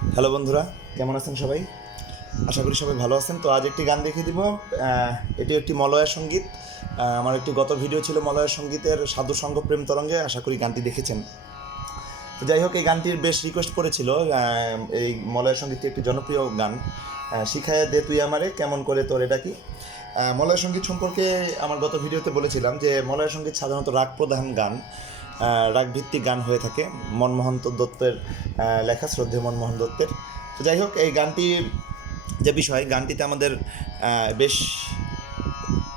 Hello বন্ধুরা, কেমন আছেন সবাই? আশা করি সবাই ভালো আছেন। তো আজ একটি গান দেখিয়ে দিব। এটি একটি মলয়া সঙ্গীত। আমার একটি গত ভিডিও ছিল মলয়া সঙ্গীতের সাধু সঙ্গ প্রেম তরঙ্গে। আশা করি গানটি দেখেছেন। তো যাই হোক, এই গানটির বেশ রিকোয়েস্ট করেছিল। এই মলয়া সঙ্গীতটি একটি জনপ্রিয় গান। শিখায়া দে তুই আমারে কেমন করে তোর এটা কি। মলয়া সঙ্গীত সম্পর্কে আমার গত ভিডিওতে বলেছিলাম যে মলয়া সঙ্গীত সাধারণত রাগ প্রধান গান, রাগভিত্তিক গান হয়ে থাকে। মনমোহন দত্তের লেখা, শ্রদ্ধেয় মনমোহন দত্তের। তো যাই হোক, এই গানটি যে বিষয়, গানটিতে আমাদের বেশ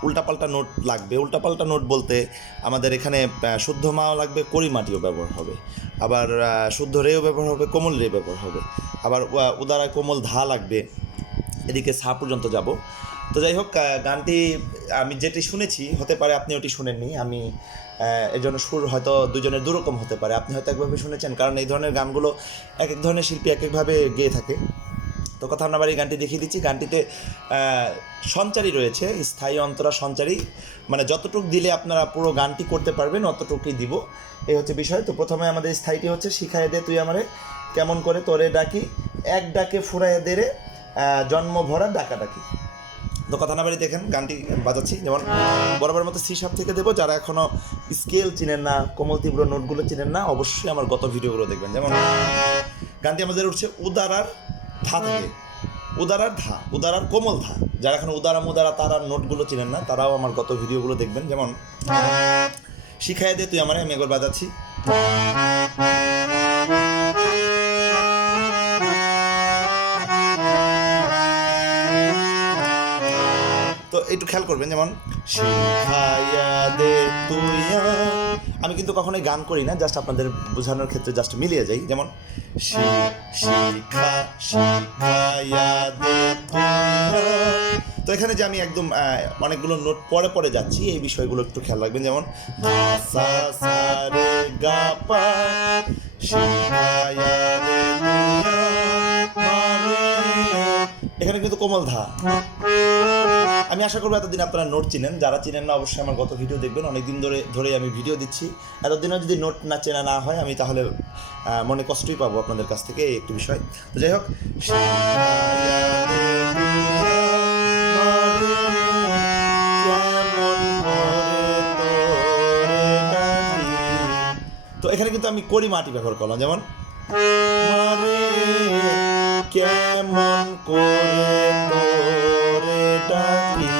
উল্টাপাল্টা নোট লাগবে। উল্টাপাল্টা নোট বলতে আমাদের এখানে শুদ্ধ মাও লাগবে, কড়ি মাটিও ব্যবহার হবে, আবার শুদ্ধ রেও ব্যবহার হবে, কোমল রে ব্যবহার হবে, আবার উদারায় কোমল ধা লাগবে, এদিকে সা পর্যন্ত যাব। তো যাই হোক, গানটি আমি যেটি শুনেছি, হতে পারে আপনি ওটি শুনেননি। আমি এর জন্য সুর হয়তো দুজনের দুরকম হতে পারে। আপনি হয়তো একভাবে শুনেছেন, কারণ এই ধরনের গানগুলো এক এক ধরনের শিল্পী এক একভাবে গেয়ে থাকে। তো কথা না বাড়ি গানটি দেখিয়ে দিচ্ছি। গানটিতে সঞ্চারী রয়েছে, স্থায়ী অন্তরা সঞ্চারী, মানে যতটুকু দিলে আপনারা পুরো গানটি করতে পারবেন অতটুকুই দিব, এই হচ্ছে বিষয়। তো প্রথমে আমাদের স্থায়ীটি হচ্ছে শিখায় দে তুই আমারে কেমন করে তোরে ডাকি, এক ডাকে ফুরাইয়া দে রে জন্ম ভরা ডাকা ডাকি। তো কথা না বাড়ি দেখেন, গানটি বাজাচ্ছি। যেমন বরাবর মতো সি শার্প থেকে দেবো। যারা এখনও স্কেল চিনেন না, কোমল তীব্র নোটগুলো চিনেন না, অবশ্যই আমার গত ভিডিওগুলো দেখবেন। যেমন গানটি আমাদের উঠছে উদারার ধা থেকে, উদারার ধা, উদারার কোমল ধা। যারা এখন উদারা মুদারা তারার নোটগুলো চিনেন না, তারাও আমার গত ভিডিওগুলো দেখবেন। যেমন শিখাই দে তুই আমার, আমি একবার বাজাচ্ছি। তো একটু খেয়াল করবেন। যেমন শিখাইয়া দে তুই, আমি কিন্তু কখনোই গান করি না, জাস্ট আপনাদের বোঝানোর ক্ষেত্রে জাস্ট মিলিয়ে যাই। যেমন শিখাইয়া দে তুই। তো এখানে যে আমি একদম অনেকগুলো নোট পরে পরে যাচ্ছি, এই বিষয়গুলো একটু খেয়াল রাখবেন। যেমন সা সা রে গা পা, শিখাইয়া দে এখানে কিন্তু কোমল ধা। আমি আশা করবো এতদিন আপনারা নোট চিনেন। যারা চিনেন না, অবশ্যই আমার গত ভিডিও দেখবেন। অনেকদিন ধরেই আমি ভিডিও দিচ্ছি। এতদিনও যদি নোট না চেনা না হয়, আমি তাহলে মনে কষ্টই পাবো আপনাদের কাছ থেকে, এই একটি বিষয়। তো যাই হোক, তো এখানে কিন্তু আমি কড়ি মাটি ব্যবহার করলাম। যেমন কেমন করে তোরে ডাকি,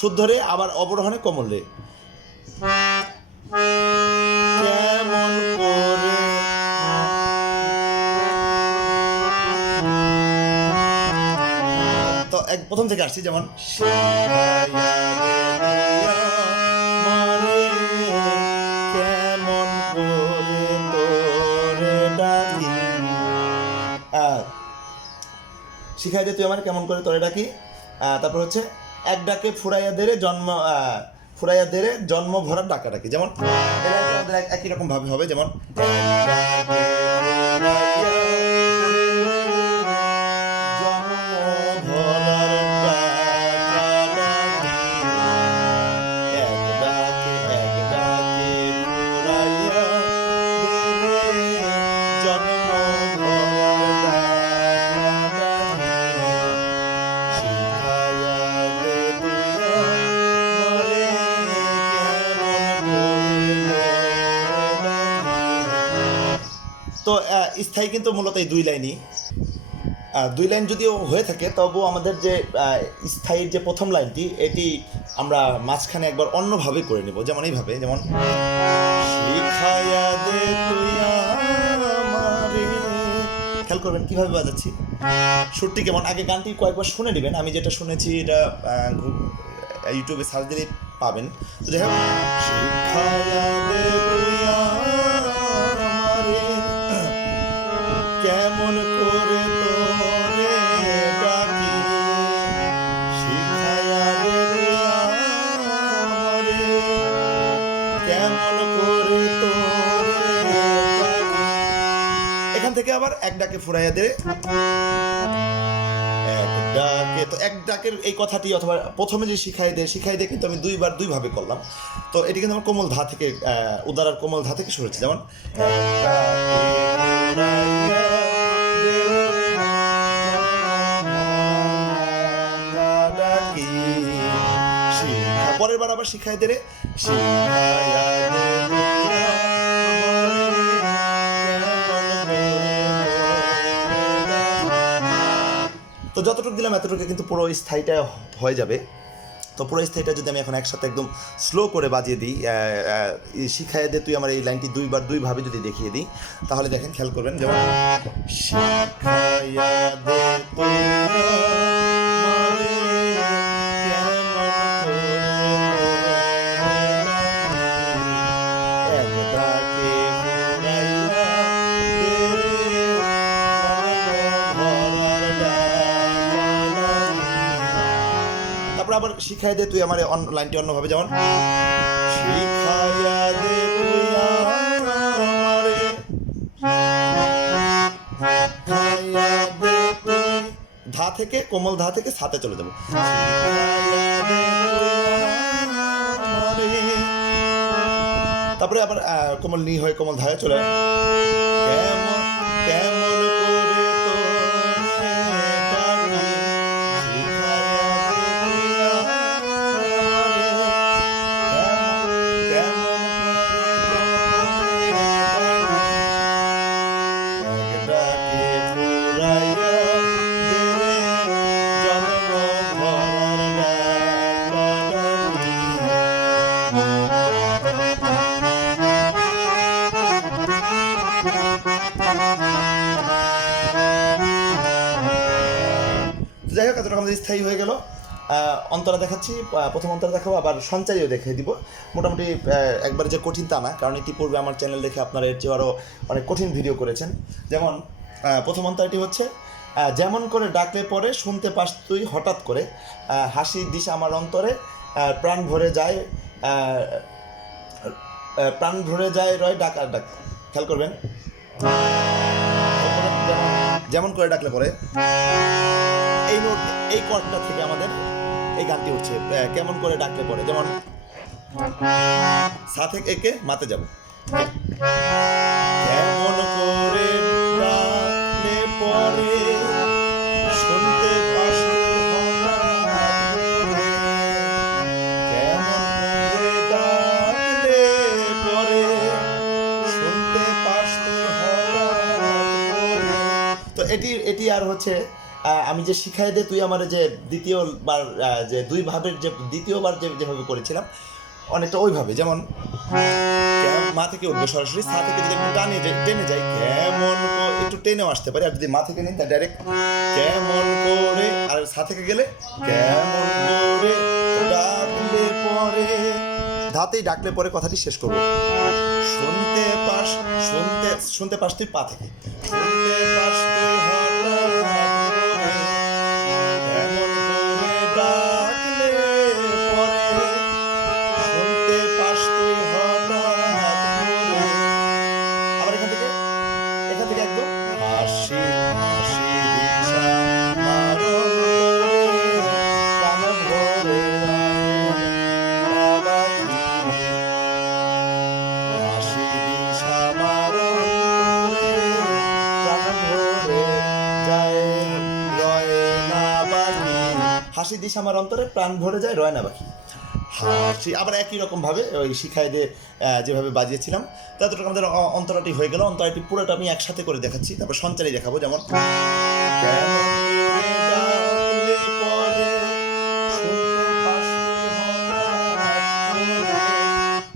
শুদ্ধ রে, আবার অবরোহণে কোমল রে, কেমন করে। তো প্রথম থেকে আসছি। যেমন কেমন করে তোরে ডাকি, শিখাই দে তুই আমার কেমন করে তোরে ডাকি। তারপর হচ্ছে এক ডাকে ফুরাইয়া দে রে জন্ম ভরা ডাকা ডাকি। যেমন একই রকম ভাবে হবে। যেমন তো স্থায়ী কিন্তু মূলত এই দুই লাইনই। দুই লাইন যদিও হয়ে থাকে, তবুও আমাদের যে স্থায়ীর যে প্রথম লাইনটি, এটি আমরা মাঝখানে একবার অন্যভাবে করে নেব। যেমন এইভাবে। যেমন শিখাইয়া দে তুই আমারে, খেয়াল করবেন কীভাবে বাজাচ্ছি, সুরটি কেমন। আগে গানটি কয়েকবার শুনে নেবেন। আমি যেটা শুনেছি এটা ইউটিউবে সার্চ দিলে পাবেন। তো যাই হোক, শিখাইয়া দে তুই আমারে কেমন করে তোরে ডাকি, শিখাইয়া দে তুই আমারে কেমন করে তোরে ডাকি। এখান থেকে আবার এক ডাকে ফুরাইয়া দে, এক ডাকে। তো এক ডাকের এই কথাটি, অথবা প্রথমে যে শিখাই দে কিন্তু আমি দুইভাবে করলাম। তো এটি কিন্তু আমার কোমল ধা থেকে, উদারার কোমল ধা থেকে শুরু হচ্ছে। যেমন আবার শিখাই দে রে, শিখাইয়া দে তুই তো যতটুকু দিলাম এতটুকু কিন্তু পুরো স্থায়ীটা হয়ে যাবে। তো পুরো স্থায়ীটা যদি আমি এখন একসাথে একদম স্লো করে বাজিয়ে দিই, শিখাইয়া দে তুই আমার এই লাইনটি দুইভাবে যদি দেখিয়ে দিই, তাহলে দেখেন, খেয়াল করবেন, যেমন শিখাইয়া দে তুই আবার শিখাই দে তুই আমার লাইনটি অন্যভাবে, যেমন শিখাইয়া দে তুই আমারে, শিখাইয়া দে তুই, ধা থেকে, কোমল ধা থেকে সাথে চলে যাবো, তারপরে আবার কোমল নি হয়ে কোমল ধায় চলে, কেমন কেমন করে তো যাই হোক, এতটা আমাদের স্থায়ী হয়ে গেল। অন্তরা দেখাচ্ছি, প্রথম অন্তরা দেখাবো, আবার সঞ্চয়ও দেখিয়ে দিব। মোটামুটি একবারে যে কঠিন তা না, কারণ ইতিপূর্বে আমার চ্যানেল দেখে আপনারা এর চেয়ে আরও অনেক কঠিন ভিডিও করেছেন। যেমন প্রথম অন্তরাটি হচ্ছে, যেমন করে ডাকলে পরে শুনতে পাস তুই হঠাৎ করে, হাসি দিস আমার অন্তরে, প্রাণ ভরে যায়, প্রাণ ভরে যায় রয় ডাক আর ডাক। খেয়াল করবেন, যেমন করে ডাকলে পরে এই নোট, এই কর্ডটা থেকে আমাদের এই গানটি উঠছে, কেমন করে ডাকলে পরে, যেমন সা থেকে একে মাতে যাব, কেমন করে ডাকলে পরে শুনতে পাস কেমন করে ডাকলে পরে শুনতে পাস। তো এটি আর হচ্ছে, আমি যে শিখাই দে তুই আমার যে দ্বিতীয়বার, যে দুই ভাবের যে দ্বিতীয়বার যেভাবে করেছিলাম অনেকটা ওইভাবে, যেমন মা থেকে উঠবে সরাসরি, সা থেকে যদি একটু টেনে যাই, কেমন একটু টেনেও আসতে পারি, আর যদি মা থেকে নিই তা ডাইরেক্ট কেমন করে, আর সা থেকে গেলে কেমন করে ডাকলে পরে, ধাতেই ডাকলে পরে কথাটি শেষ করবো, শুনতে পাস, শুনতে পাস তুই পা থেকে, শুনতে পাস তুই হাসি দিস আমার অন্তরে, প্রাণ ভরে যায় রয় না বাকি। হাসি আবার একই রকম ভাবে ওই শিখাই দে যেভাবে বাজিয়েছিলাম, ততটুকু আমাদের অন্তরাটি হয়ে গেল। অন্তরাটি পুরোটা আমি একসাথে করে দেখাচ্ছি, তারপর সঞ্চারী দেখাবো, যেমন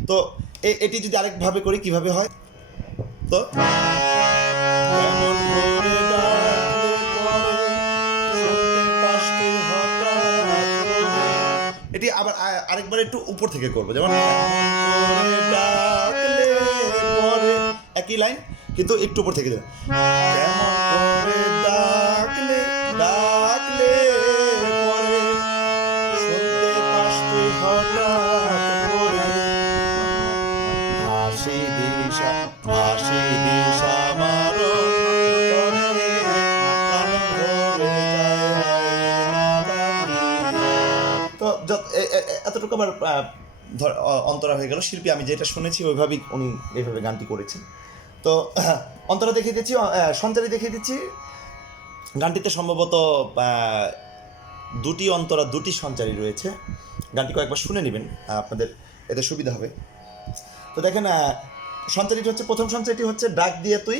তো এটি যদি আরেকভাবে করি কিভাবে হয়, তো এটি আবার আরেকবার একটু উপর থেকে করবো, যেমন একই লাইন কিন্তু একটু উপর থেকে দেবেন, ডাকলে ডাকলে পরে শুনতে পাস তুই হঠাৎ করে, হাসি দিশা আমার তো এতটুকু আবার অন্তরা হয়ে গেল। শিল্পী আমি যেটা শুনেছি ওইভাবেই উনি এইভাবে গানটি করেছেন। তো অন্তরা দেখিয়ে দিচ্ছি, সঞ্চারী দেখিয়ে দিচ্ছি। গানটিতে সম্ভবত দুটি অন্তরা দুটি সঞ্চারী রয়েছে। গানটি কয়েকবার শুনে নেবেন, আপনাদের এতে সুবিধা হবে। তো দেখেন, সঞ্চারীটি হচ্ছে, প্রথম সঞ্চারীটি হচ্ছে ডাক দিয়ে তুই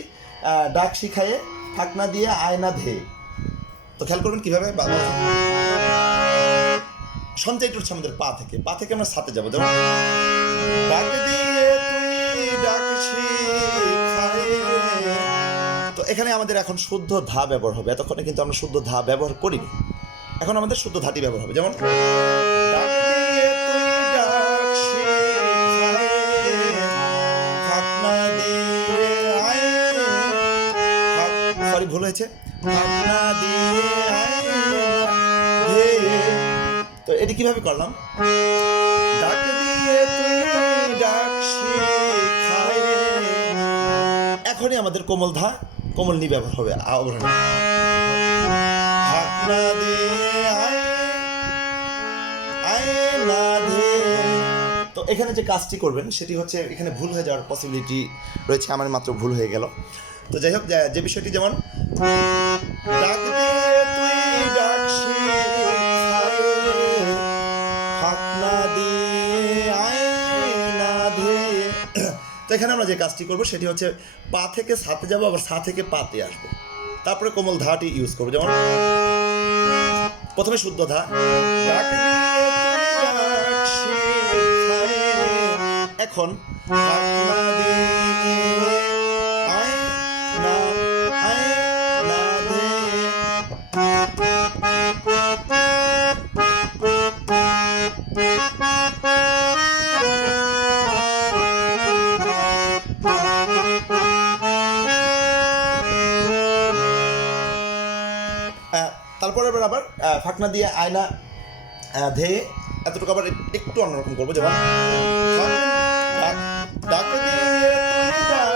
ডাক শিখায়ে, ফাঁকনা দিয়ে আয়না ধেয়ে। তো খেয়াল করবেন কীভাবে সঞ্চারীটি হচ্ছে আমাদের পা থেকে আমরা সাথে যাবো। যেমন ডাক দিয়ে তুই ডাক শিখায়ে। তো এখানে আমাদের এখন শুদ্ধ ধা ব্যবহার হবে। এতক্ষণে কিন্তু আমরা শুদ্ধ ধা ব্যবহার করিনি, এখন আমাদের শুদ্ধ ধাটি ব্যবহার হবে। যেমন সরি, ভুল হয়েছে। তো এটি কিভাবে করলাম? ডাক দিয়ে তুই ডাক শিখায়ে, এখনই আমাদের কোমল ধা, কোমল নি ব্যবহার হবে আবরণে। তো এখানে যে কাজটি করবেন সেটি হচ্ছে, এখানে ভুল হয়ে যাওয়ার পসিবিলিটি রয়েছে, আমার মাত্র ভুল হয়ে গেল। তো যাই হোক, যে বিষয়টি, যেমন ডাক দিয়ে তুই ডাক শিখায়ে, ফাঁকনা দিয়ে আয়না ধেয়ে। তো এখানে আমরা যে কাজটি করবো সেটি হচ্ছে পা থেকে সাথে যাবো, আবার সা থেকে পাতে আসবো, তারপরে কোমল ধাটি ইউজ করবো। যেমন প্রথমে শুদ্ধ ধা, ডাক দিয়ে তুই ডাক শিখায়ে, এখন ফাঁকনা দিয়ে আয়না ধেয়ে। তারপরে আবার ফাঁকনা দিয়ে আয়না ধেয়ে, এতটুকু আবার একটু অন্যরকম করবো। যেমন ডাক দিয়ে ডাক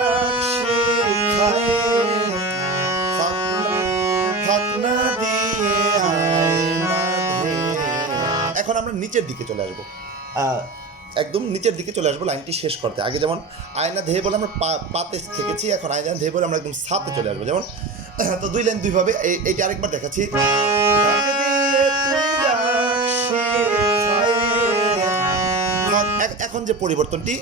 শিখায়ে, ফাঁকনা দিয়ে আয়না ধেয়ে। এখন আমরা নিচের দিকে চলে আসবো, একদম নিচের দিকে চলে আসবো লাইনটি শেষ করতে। আগে যেমন আয়না ধেয়ে বলে আমরা পাতে থেকেছি, এখন আয়না ধেয়ে বলে আমরা একদম সাথে চলে আসবো। যেমন, তো দুই লাইন দুইভাবে, এইটা আরেকবার দেখাচ্ছি। এখন যে পরিবর্তনটি,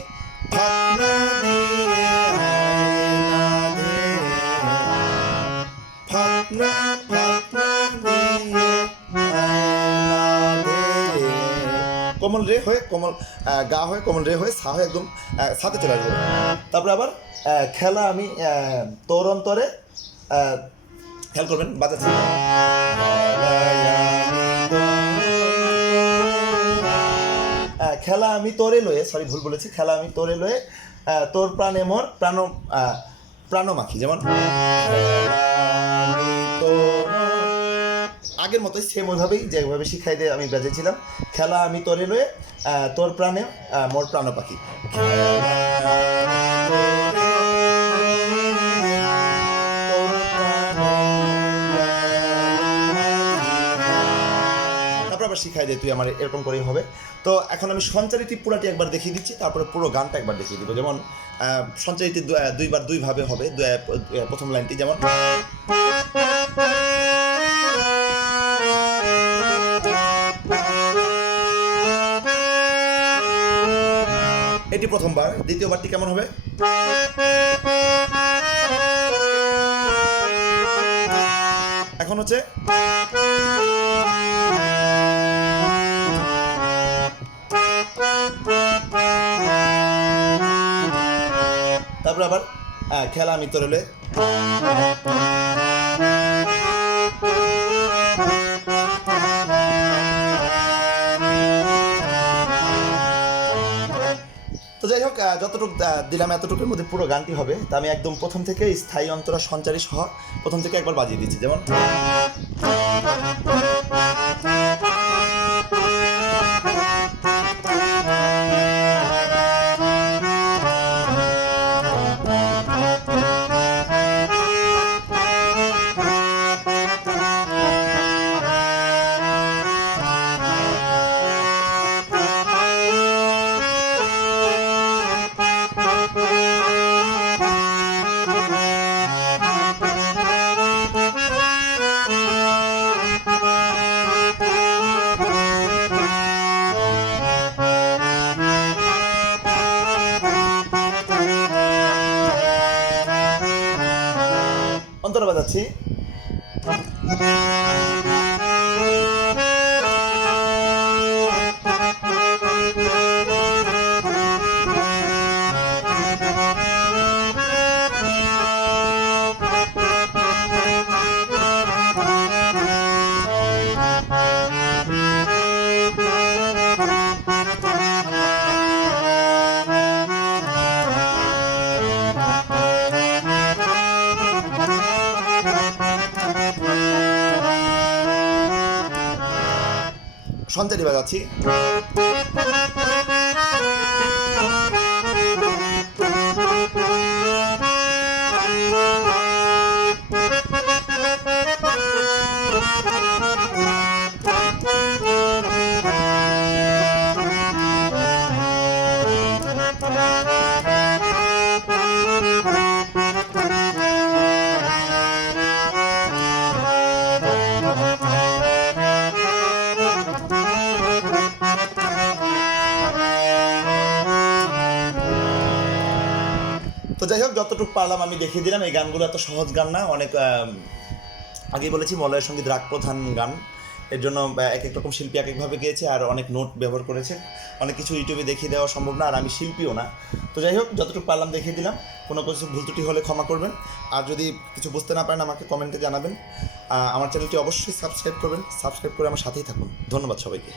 কোমল রে হয়ে, কোমল গা হয়ে, কোমল রে হয়ে, সা হয়ে একদম সাথে চলে আসবে। তারপরে আবার খেলা আমি তোর অন্তরে, খেয়াল করবেন বাজাচ্ছি, খেলা আমি তোরে লয়ে, সরি ভুল বলেছি, খেলা আমি তোরে লয়ে, তোর প্রাণে মোর প্রাণমাখি। যেমন আগের মতোই সেম ওইভাবেই যেভাবে শিখাই দিয়ে আমি বেজেছিলাম, খেলা আমি তোরে লয়ে, তোর প্রাণে মোর প্রাণ পাখি। তারপর আবার শিখাই দে তুই আমার, এরকম করেই হবে। তো এখন আমি সঞ্চারীটি পুরাটি একবার দেখিয়ে দিচ্ছি, তারপরে পুরো গানটা একবার দেখিয়ে দিব। যেমন সঞ্চারীটি দুইবার দুইভাবে হবে। প্রথম লাইনটি যেমন, এটি প্রথমবার। দ্বিতীয়বারটি কেমন হবে? এখন হচ্ছে তারপর আবার খেলা আমি তোরলে, তো যাই হোক, যতটুকু দিলাম এতটুকুর মধ্যে পুরো গানটি হবে। তা আমি একদম প্রথম থেকে স্থায়ী অন্তরা সঞ্চারী সহ প্রথম থেকে একবার বাজিয়ে দিচ্ছি। যেমন করে বাজাচ্ছি। সঞ্চারি বাজাচ্ছি। তো যাই হোক, যতটুকু পারলাম আমি দেখিয়ে দিলাম। এই গানগুলো এত সহজ গান না, অনেক আগেই বলেছি মলয় সঙ্গীত রাগ প্রধান গান। এর জন্য এক এক রকম শিল্পী এক একভাবে গিয়েছে আর অনেক নোট ব্যবহার করেছে। অনেক কিছু ইউটিউবে দেখিয়ে দেওয়া সম্ভব না, আর আমি শিল্পীও না। তো যাই হোক, যতটুকু পারলাম দেখিয়ে দিলাম। কোনো কিছু ভুল ত্রুটি হলে ক্ষমা করবেন, আর যদি কিছু বুঝতে না পারেন আমাকে কমেন্টে জানাবেন। আমার চ্যানেলটি অবশ্যই সাবস্ক্রাইব করবেন, সাবস্ক্রাইব করে আমার সাথেই থাকুন। ধন্যবাদ সবাইকে।